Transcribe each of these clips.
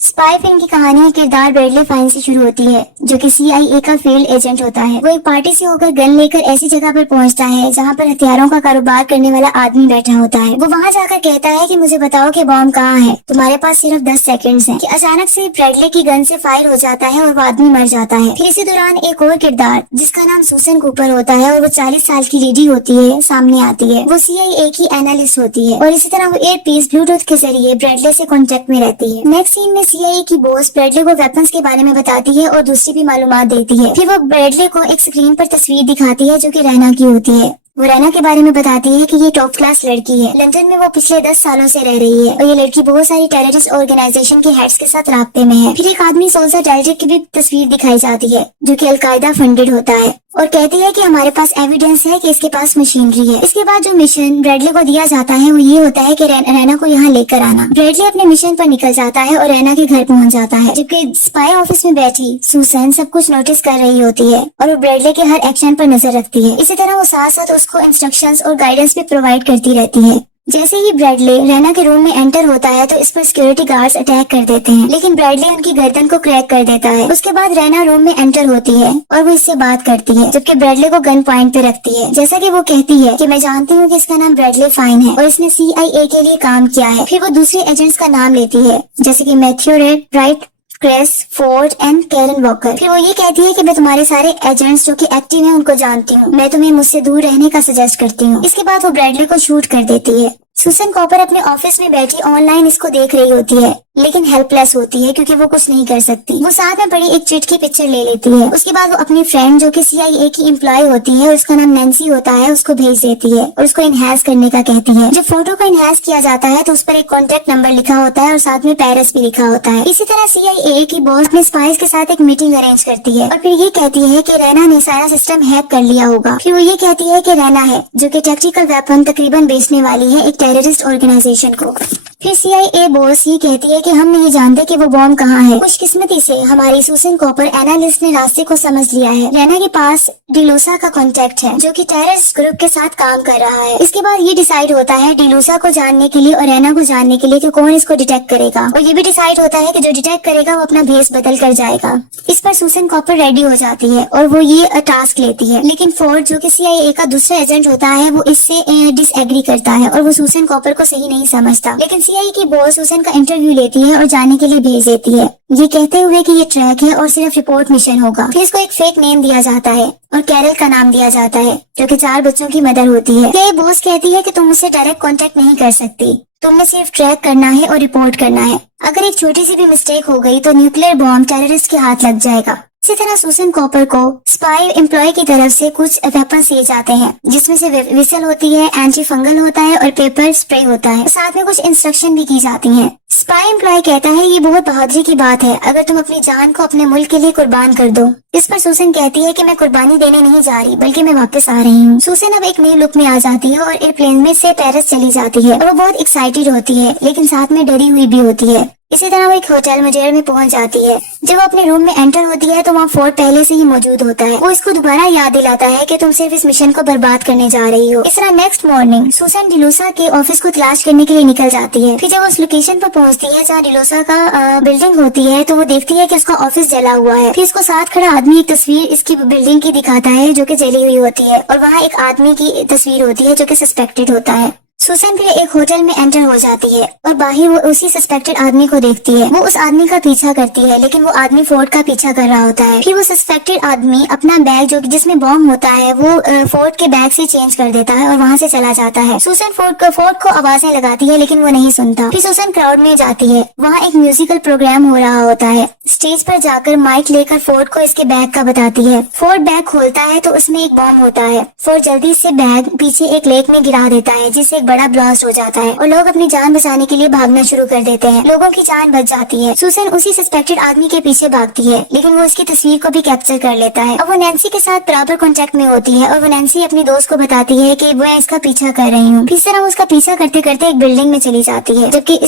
Spy film की कहानी किरदार ब्रैडली फाइन से शुरू होती है, जो कि CIA का फील्ड एजेंट होता है। वो एक पार्टी से होकर गन लेकर ऐसी जगह पर पहुंचता है जहां पर हथियारों का कारोबार करने वाला आदमी बैठा होता है। वो वहां जाकर कहता है कि मुझे बताओ कि बॉम्ब कहाँ है, तुम्हारे पास सिर्फ 10 सेकंड्स हैं। कि अचानक से ब्रैडली की गन से फायर हो जाता है और वो आदमी मर जाता है। फिर इसी दौरान एक और किरदार जिसका नाम सूसन कूपर होता है और वो 40 साल की लेडी होती है सामने आती है। वो CIA की एनालिस्ट होती है और इसी तरह वो एयरपीस ब्लूटूथ के जरिए ब्रैडली से कॉन्टेक्ट में रहती है। नेक्स्ट सीन में CIA की बॉस ब्रैडली को वेपन्स के बारे में बताती है और दूसरी भी मालूमात देती है। फिर वो ब्रैडली को एक स्क्रीन पर तस्वीर दिखाती है जो कि रैना की होती है। वो रैना के बारे में बताती है कि ये टॉप क्लास लड़की है। लंदन में वो पिछले 10 सालों से रह रही है और ये लड़की बहुत सारी टेररिस्ट ऑर्गेनाइजेशन के हेड्स के साथ राब्ते में है। फिर एक आदमी सोल्जर डेल्टा की भी तस्वीर दिखाई जाती है जो कि अलकायदा फंडेड होता है और कहती है कि हमारे पास एविडेंस है कि इसके पास मशीनरी है। इसके बाद जो मिशन ब्रैडली को दिया जाता है वो ये होता है कि रैना को यहाँ लेकर आना। ब्रैडली अपने मिशन पर निकल जाता है और रैना के घर पहुँच जाता है, जबकि स्पाई ऑफिस में बैठी सूसन सब कुछ नोटिस कर रही होती है और वो ब्रैडली के हर एक्शन पर नजर रखती है। इसी तरह वो साथ साथ उसको इंस्ट्रक्शंस और गाइडेंस भी प्रोवाइड करती रहती है। जैसे ही ब्रैडली रैना के रूम में एंटर होता है तो इस पर सिक्योरिटी गार्ड्स अटैक कर देते हैं, लेकिन ब्रैडली उनकी गर्दन को क्रैक कर देता है। उसके बाद रैना रूम में एंटर होती है और वो इससे बात करती है, जबकि ब्रैडली को गन पॉइंट पे रखती है। जैसा कि वो कहती है कि मैं जानती हूँ कि इसका नाम ब्रैडली फाइन है और इसने CIA के लिए काम किया है। फिर वो दूसरे एजेंट्स का नाम लेती है, जैसे कि Matthew Reid, Wright, Cress, Ford and Karen Walker. फिर वो ये कहती है कि मैं तुम्हारे सारे एजेंट्स जो कि एक्टिव हैं उनको जानती हूँ, मैं तुम्हें मुझसे दूर रहने का सजेस्ट करती हूँ। इसके बाद वो ब्रैडली को शूट कर देती है। सूसन कॉपर अपने ऑफिस में बैठी ऑनलाइन इसको देख रही होती है, लेकिन हेल्पलेस होती है क्योंकि वो कुछ नहीं कर सकती। वो साथ में पड़ी एक चिट की पिक्चर ले लेती है। उसके बाद वो अपनी फ्रेंड जो कि CIA की एम्प्लॉय होती है, उसका नाम नैन्सी होता है, उसको भेज देती है और उसको इनहेंस करने का कहती है। जब फोटो को इनहेंस किया जाता है तो उस पर एक कॉन्टेक्ट नंबर लिखा होता है और साथ में पेरिस भी लिखा होता है। इसी तरह CIA की बॉस ने स्पाइस के साथ एक मीटिंग अरेंज करती है और फिर ये कहती है कि रैना ने सारा सिस्टम हैक कर लिया होगा। फिर वो ये कहती है कि रैना है जो कि टैक्टिकल वेपन तकरीबन बेचने वाली है एक टेररिस्ट ऑर्गेनाइजेशन को। फिर CIA बॉस ये कहती है कि हम नहीं जानते कि वो बॉम्ब कहाँ है। खुशकिस्मती से हमारी सूसन कॉपर एनालिस्ट ने रास्ते को समझ लिया है। रैना के पास डिलूसा का कांटेक्ट है जो कि टेररिस्ट ग्रुप के साथ काम कर रहा है। इसके बाद ये डिसाइड होता है डिलूसा को जानने के लिए और रैना को जानने के लिए कि कौन इसको डिटेक्ट करेगा, और ये भी डिसाइड होता है कि जो डिटेक्ट करेगा वो अपना भेस बदल कर जाएगा। इस पर सूसन कॉपर रेडी हो जाती है और वो ये टास्क लेती है, लेकिन फोर्ड जो कि CIA का दूसरा एजेंट होता है वो इससे डिसएग्री करता है और वो सूसन कॉपर को सही नहीं समझता। लेकिन CIA की बॉस सूसन का इंटरव्यू लेती है और जाने के लिए भेज देती है, ये कहते हुए कि ये ट्रैक है और सिर्फ रिपोर्ट मिशन होगा। फिर इसको एक फेक नेम दिया जाता है और कैरल का नाम दिया जाता है जो कि 4 बच्चों की मदर होती है। ये बॉस कहती है कि तुम मुझसे डायरेक्ट कांटेक्ट नहीं कर सकती, तुमने सिर्फ ट्रैक करना है और रिपोर्ट करना है। अगर एक छोटी सी भी मिस्टेक हो गई तो न्यूक्लियर बॉम्ब टेररिस्ट के हाथ लग जाएगा। इसी तरह सूसन कॉपर को स्पाई एम्प्लॉय की तरफ से कुछ वेपन्स दिए जाते हैं, जिसमें से विसल होती है, एंटी फंगल होता है और पेपर स्प्रे होता है। साथ में कुछ इंस्ट्रक्शन भी की जाती हैं। स्पाई एम्प्लॉय कहता है ये बहुत बहादुरी की बात है अगर तुम अपनी जान को अपने मुल्क के लिए कुर्बान कर दो। इस पर सूसन कहती है कि मैं कुर्बानी देने नहीं जा रही बल्कि मैं वापस आ रही हूँ। सूसन अब एक नई लुक में आ जाती है और एयरप्लेन में से पेरिस चली जाती है और वो बहुत एक्साइटेड होती है, लेकिन साथ में डरी हुई भी होती है। इसी तरह वो एक होटल मजेर में पहुंच जाती है। जब वो अपने रूम में एंटर होती है तो वहाँ फोर्ड पहले से ही मौजूद होता है। वो इसको दोबारा याद दिलाता है कि तुम सिर्फ इस मिशन को बर्बाद करने जा रही हो। इस तरह नेक्स्ट मॉर्निंग सूसन डिलूसा के ऑफिस को तलाश करने के लिए निकल जाती है। फिर जब वो उस लोकेशन पर पहुंचती है जहाँ डिलूसा का बिल्डिंग होती है तो वो देखती है कि उसका ऑफिस जला हुआ है। फिर इसको साथ खड़ा आदमी एक तस्वीर इसकी बिल्डिंग की दिखाता है जो कि जली हुई होती है और वहाँ एक आदमी की तस्वीर होती है जो कि सस्पेक्टेड होता है। सूसन फिर एक होटल में एंटर हो जाती है और बाहर वो उसी सस्पेक्टेड आदमी को देखती है। वो उस आदमी का पीछा करती है, लेकिन वो आदमी फोर्ड का पीछा कर रहा होता है। फिर वो सस्पेक्टेड आदमी अपना बैग जो जिसमें बॉम्ब होता है वो फोर्ड के बैग से चेंज कर देता है और वहाँ से चला जाता है। सूसन फोर्ड को आवाजें लगाती है, लेकिन वो नहीं सुनता। फिर सूसन क्राउड में जाती है, वहाँ एक म्यूजिकल प्रोग्राम हो रहा होता है। स्टेज पर जाकर माइक लेकर फोर्ड को इसके बैग का बताती है। फोर्ड बैग खोलता है तो उसमें एक बॉम्ब होता है। फोर्ड जल्दी से बैग पीछे एक लेक में गिरा देता है, जिससे बड़ा ब्लास्ट हो जाता है और लोग अपनी जान बचाने के लिए भागना शुरू कर देते हैं। लोगों की जान बच जाती है। सूसन उसी सस्पेक्टेड आदमी के पीछे भागती है, लेकिन वो इसकी तस्वीर को भी कैप्चर कर लेता है। अब वो नैन्सी के साथ बराबर कांटेक्ट में होती है और वो नैन्सी अपनी दोस्त को बताती है कि मैं इसका पीछा कर रही हूँ। इस तरह वो उसका पीछा करते करते एक बिल्डिंग में चली जाती है, जबकि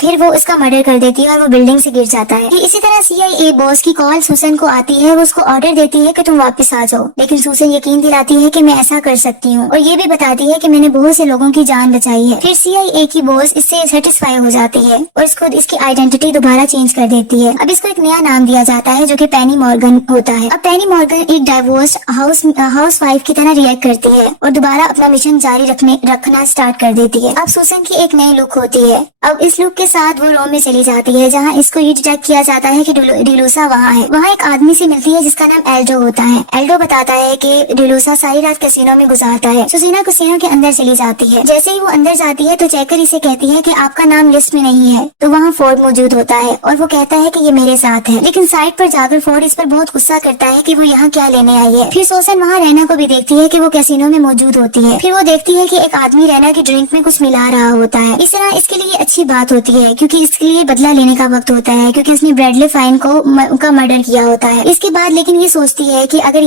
फिर वो इसका मर्डर कर देती है और वो बिल्डिंग से गिर जाता है। इसी तरह तरह CIA बॉस की कॉल सुसन को आती है। वो उसको ऑर्डर देती है कि तुम वापस आ जाओ, लेकिन सुसन यकीन दिलाती है कि मैं ऐसा कर सकती हूँ और ये भी बताती है कि मैंने बहुत से लोगों की जान बचाई है। फिर CIA की बॉस इससे सेटिस्फाई हो जाती है और इसको इसकी आइडेंटिटी दोबारा चेंज कर देती है। अब इसको एक नया नाम दिया जाता है जो कि पेनी मॉर्गन होता है। अब पेनी मॉर्गन एक डाइवोर्स हाउस वाइफ की तरह रिएक्ट करती है और दोबारा अपना मिशन जारी रखना स्टार्ट कर देती है। अब सुसन की एक नई लुक होती है। अब इस लुक के साथ वो रोम में चली जाती है जहाँ इसको ये डिटेक्ट किया जाता है कि डिलूसा वहाँ है। वहाँ एक आदमी से मिलती है जिसका नाम एल्डो होता है। एल्डो बताता है कि डिलूसा सारी रात कैसीनो में गुजारता है। सुसीना कैसीनो के अंदर चली जाती है। जैसे ही वो अंदर जाती है तो चेकर इसे कहती है कि आपका नाम लिस्ट में नहीं है। तो वहाँ फोर्ड मौजूद होता है और वो कहता है कि ये मेरे साथ है, लेकिन साइड पर जाकर फोर्ड इस पर बहुत गुस्सा करता है कि वो यहाँ क्या लेने आई है। फिर सुसन वहाँ रैना को भी देखती है कि वो कैसीनो में मौजूद होती है। फिर वो देखती है कि एक आदमी रैना की ड्रिंक में कुछ मिला रहा होता है। इस तरह इसके लिए अच्छी बात होती है क्योंकि इसके लिए बदला लेने का वक्त होता है, क्योंकि उसने ब्रैडली फाइन का मर्डर किया होता है। इसके बाद लेकिन ये सोचती है कि अगर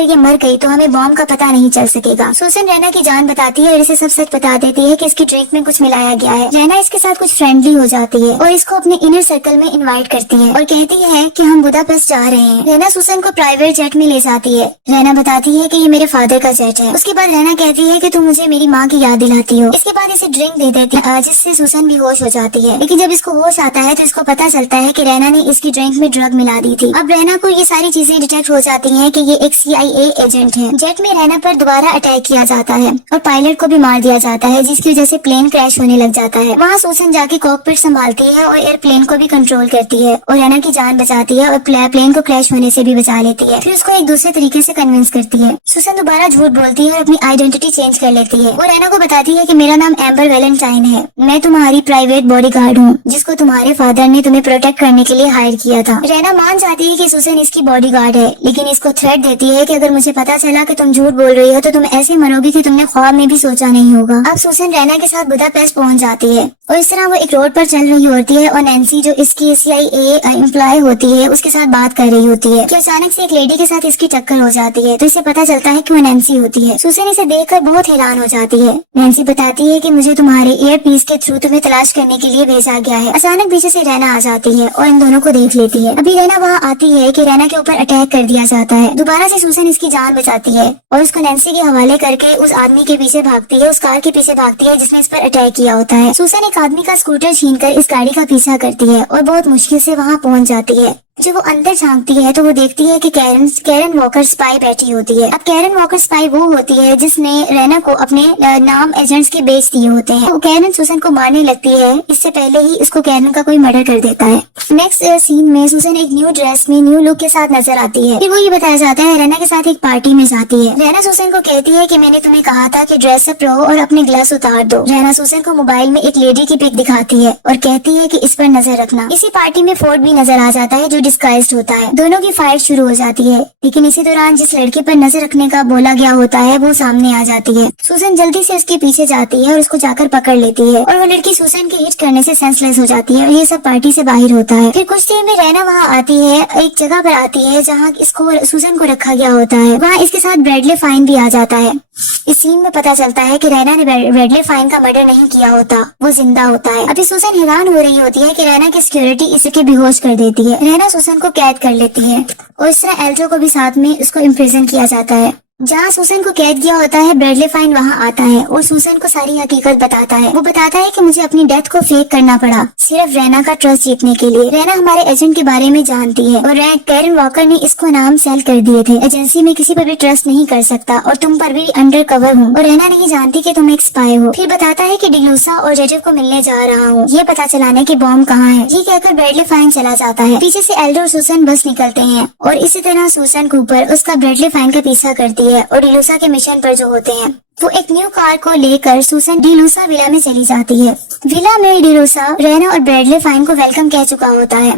ये मर गई तो हमें बॉम्ब का पता नहीं चल सकेगा। सुसन रैना की जान बताती है और इसे सब सच बता देती है कि इसकी ड्रिंक में कुछ मिलाया गया है। रैना इसके साथ कुछ फ्रेंडली हो जाती है और इसको अपने इनर सर्कल में इनवाइट करती है और कहती है कि हम बुदापेस्ट जा रहे हैं। रैना सुसन को प्राइवेट जेट में ले जाती है। रैना बताती है कि ये मेरे फादर का जेट है। उसके बाद रैना कहती है कि तुम मुझे मेरी माँ की याद दिलाती हो। इसके बाद इसे ड्रिंक दे देती है जिससे सुसन बेहोश हो जाती है। लेकिन जब इसको होश आता है तो इसको पता चलता है कि रैना ने इसकी ड्रिंक में ड्रग मिला दी थी। अब रैना को ये सारी चीजें डिटेक्ट हो जाती हैं कि ये एक CIA एजेंट है। जेट में रैना पर दोबारा अटैक किया जाता है और पायलट को भी मार दिया जाता है, जिसकी वजह से प्लेन क्रैश होने लग जाता है। वहाँ सुसन जाके कॉकपिट संभालती है और एयरप्लेन को भी कंट्रोल करती है और रैना की जान बचाती है और प्लेन को क्रैश होने से भी बचा लेती है। फिर उसको एक दूसरे तरीके से कन्विंस करती है। सुसन दोबारा झूठ बोलती है और अपनी आइडेंटिटी चेंज कर लेती है। वो रैना को बताती है कि मेरा नाम एम्बर वैलेंटाइन है, मैं तुम्हारी प्राइवेट बॉडीगार्ड हूँ जिसको तुम्हारे फादर ने तुम्हें प्रोटेक्ट करने के लिए हायर किया था। रैना मान जाती है कि सुसन इसकी बॉडीगार्ड है, लेकिन इसको थ्रेट देती है कि अगर मुझे पता चला कि तुम झूठ बोल रही हो तो तुम ऐसे मरोगी कि तुमने ख्वाब में भी सोचा नहीं होगा। अब सुसन रैना के साथ बुदापेस्ट पहुंच जाती है और इस तरह वो एक रोड पर चल रही होती है और नैन्सी जो इसकी CIA एम्प्लॉय होती है उसके साथ बात कर रही होती है कि अचानक से एक लेडी के साथ इसकी टक्कर हो जाती है। तो इसे पता चलता है कि वो नैन्सी होती है। सुसन इसे देखकर बहुत हैरान हो जाती है। नैन्सी बताती है कि मुझे तुम्हारे एयर पीस के थ्रू तुम्हें तलाश करने के लिए भेजा गया है। अचानक पीछे से रैना आ जाती है और इन दोनों को देख लेती है। अभी रैना वहाँ आती है कि रैना के ऊपर अटैक कर दिया जाता है। दोबारा से सुसन इसकी जान बचाती है और उसको नैन्सी के हवाले करके उस आदमी के पीछे भागती है, उस कार के पीछे भागती है जिसने इस पर अटैक किया होता है। सुसन एक आदमी का स्कूटर छीनकर इस गाड़ी का पीछा करती है और बहुत मुश्किल से वहाँ पहुँच जाती है। जब वो अंदर झांकती है तो वो देखती है कि कैरन वॉकर स्पाई बैठी होती है। अब कैरन वॉकर स्पाई वो होती है जिसने रैना को अपने नाम एजेंट्स के बेच दिए होते हैं। वो कैरन सुसन को मारने लगती है, इससे पहले ही इसको कैरन का कोई मर्डर कर देता है। नेक्स्ट सीन में सुसन एक न्यू ड्रेस में न्यू लुक के साथ नजर आती है। फिर वो ये बताया जाता है रैना के साथ एक पार्टी में जाती है। रैना सुसन को कहती है कि मैंने तुम्हें कहा था कि ड्रेस अप रहो और अपने ग्लास उतार दो। रैना सुसन को मोबाइल में एक लेडी की पिक दिखाती है और कहती है कि इस पर नजर रखना। इसी पार्टी में फोर्ड भी नजर आ जाता है जो डिस्गाइज्ड होता है। दोनों की फाइट शुरू हो जाती है, लेकिन इसी दौरान जिस लड़के पर नजर रखने का बोला गया होता है वो सामने आ जाती है। सुसन जल्दी से उसके पीछे जाती है और उसको जाकर पकड़ लेती है और वो लड़की सुसन के हिट करने से सेंसलेस हो जाती है और ये सब पार्टी से बाहर होता है। फिर कुछ देर में रैना वहाँ आती है, एक जगह पर आती है जहाँ इसको सुसन को रखा गया होता है। वहाँ इसके साथ ब्रैडली फाइन भी आ जाता है। इस सीन में पता चलता है कि रैना ने ब्रैडली फाइन का मर्डर नहीं किया होता, वो जिंदा होता है। अभी सुसन हैरान हो रही होती है कि रैना की सिक्योरिटी इसके बेहोश कर देती है। रैना सुसन को कैद कर लेती है और इस तरह एल्ड्रो को भी साथ में उसको इम्प्रिजन किया जाता है। जहाँ सुसन को कैद किया होता है ब्रैडली फाइन वहाँ आता है और सुसन को सारी हकीकत बताता है। वो बताता है कि मुझे अपनी डेथ को फेक करना पड़ा सिर्फ रैना का ट्रस्ट जीतने के लिए। रैना हमारे एजेंट के बारे में जानती है और कैरन वॉकर ने इसको नाम सेल कर दिए थे। एजेंसी में किसी पर भी ट्रस्ट नहीं कर सकता और तुम पर भी अंडर कवर हूँ और रैना नहीं जानती कि तुम एक स्पाई हो। फिर बताता है कि डिलूसा और रेजिव को मिलने जा रहा हूँ, ये पता चलाने की बॉम्ब कहाँ है। ये कहकर ब्रैडली फाइन चला जाता है। पीछे से एल्डो और सुसन बस निकलते हैं और इसी तरह सुसन कूपर उसका ब्रैडली फाइन का पीछा करती है और डिलूसा के मिशन पर जो होते हैं। वो एक न्यू कार को लेकर सुसन डिलूसा विला में चली जाती है। विला में डिलूसा रैना और ब्रैडली फाइन को वेलकम कह चुका होता है,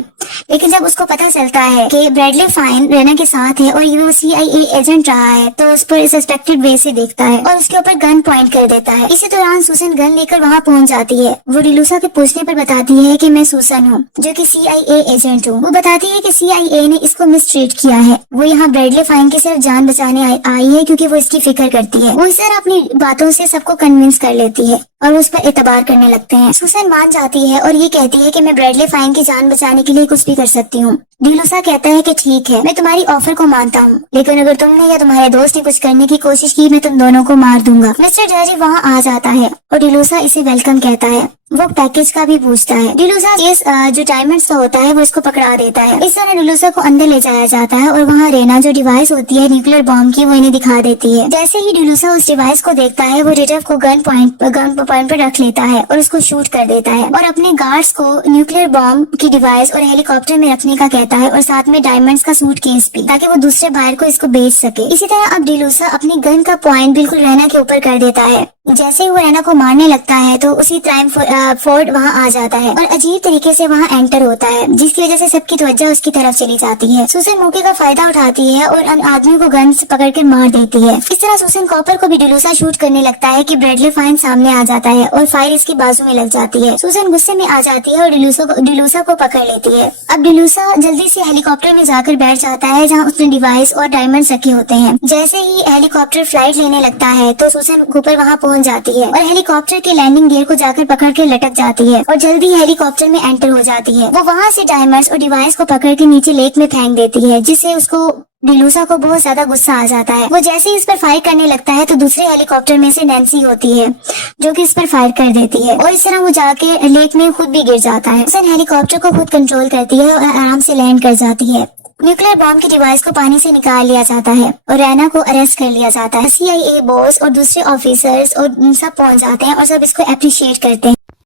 लेकिन जब उसको पता चलता है कि ब्रैडली फाइन रैना के साथ है और ये वो CIA एजेंट रहा है तो उस पर सस्पेक्टेड वे से देखता है और उसके ऊपर गन पॉइंट कर देता है। इसी दौरान सुसन गन लेकर वहाँ पहुँच जाती है। वो डिलूसा के पूछने पर बताती है कि मैं सुसन हूँ जो कि CIA एजेंट हूँ। वो बताती है कि CIA ने इसको मिसट्रीट किया है। वो यहाँ ब्रैडली फाइन की सिर्फ जान बचाने आई है क्योंकि वो इसकी फिक्र करती है। वो इस तरह अपनी बातों से सबको कन्विंस कर लेती है। और उस पर एतबार करने लगते हैं। सुसन मान जाती है और ये कहती है कि मैं ब्रैडली फाइन की जान बचाने के लिए कुछ भी कर सकती हूँ। डिलूसा कहता है कि ठीक है, मैं तुम्हारी ऑफर को मानता हूँ, लेकिन अगर तुमने या तुम्हारे दोस्त ने कुछ करने की कोशिश की, मैं तुम दोनों को मार दूंगा। मिस्टर जेरी वहाँ आ जाता है और डिलूसा इसे वेलकम कहता है। वो पैकेज का भी पूछता है। डिलूसा जो डायमंड्स का होता है वो इसको पकड़ा देता है। इस तरह डिलूसा को अंदर ले जाया जाता है और वहाँ रेना जो डिवाइस होती है न्यूक्लियर बॉम्ब की, वो इन्हें दिखा देती है। जैसे ही डिलूसा उस डिवाइस को देखता है, वो रिडव को गन पॉइंट पर रख लेता है और उसको शूट कर देता है और अपने गार्ड्स को न्यूक्लियर बॉम्ब की डिवाइस और हेलीकॉप्टर में रखने का कहता है और साथ में डायमंड्स का सूटकेस भी, ताकि वो दूसरे बायर को इसको बेच सके। इसी तरह अब डिलूसा अपनी गन का पॉइंट बिल्कुल रेना के ऊपर कर देता है। जैसे ही वो रेना को मारने लगता है तो उसी टाइम फोर्ड वहाँ आ जाता है और अजीब तरीके से वहाँ एंटर होता है, जिसकी वजह से सबकी तवज्जो उसकी तरफ चली जाती है। सुसन मौके का फायदा उठाती है और उन आदमियों को गन से पकड़ कर मार देती है। इस तरह सुसन कॉपर को भी डिलूसा शूट करने लगता है कि ब्रैडली फाइन सामने आ जाता है और फायर इसकी बाजू में लग जाती है। सुसन गुस्से में आ जाती है और डिलूसा को पकड़ लेती है। अब डिलूसा जल्दी से हेलीकॉप्टर में जाकर बैठ जाता है जहाँ उसने डिवाइस और डायमंड्स रखे होते हैं। जैसे ही हेलीकॉप्टर फ्लाइट लेने लगता है तो सुसन कूपर वहाँ पहुँच जाती है और हेलीकॉप्टर के लैंडिंग गियर को जाकर पकड़ के लटक जाती है और जल्दी हेलीकॉप्टर में एंटर हो जाती है। वो वहाँ से डायमंड्स और डिवाइस को पकड़ के नीचे लेक में फेंक देती है, जिससे उसको डिलूसा को बहुत ज्यादा गुस्सा आ जाता है। वो जैसे ही इस पर फायर करने लगता है तो दूसरे हेलीकॉप्टर में से नैन्सी होती है जो कि इस पर फायर कर देती है और इस तरह वो जाके लेक में खुद भी गिर जाता है। सुसन हेलीकॉप्टर को खुद कंट्रोल करती है और आराम से लैंड कर जाती है। न्यूक्लियर बॉम्ब की डिवाइस को पानी से निकाल लिया जाता है और रैना को अरेस्ट कर लिया जाता है। CIA बॉस और दूसरे ऑफिसर्स और सब पहुंच जाते हैं और सब इसको अप्रिशिएट करते हैं।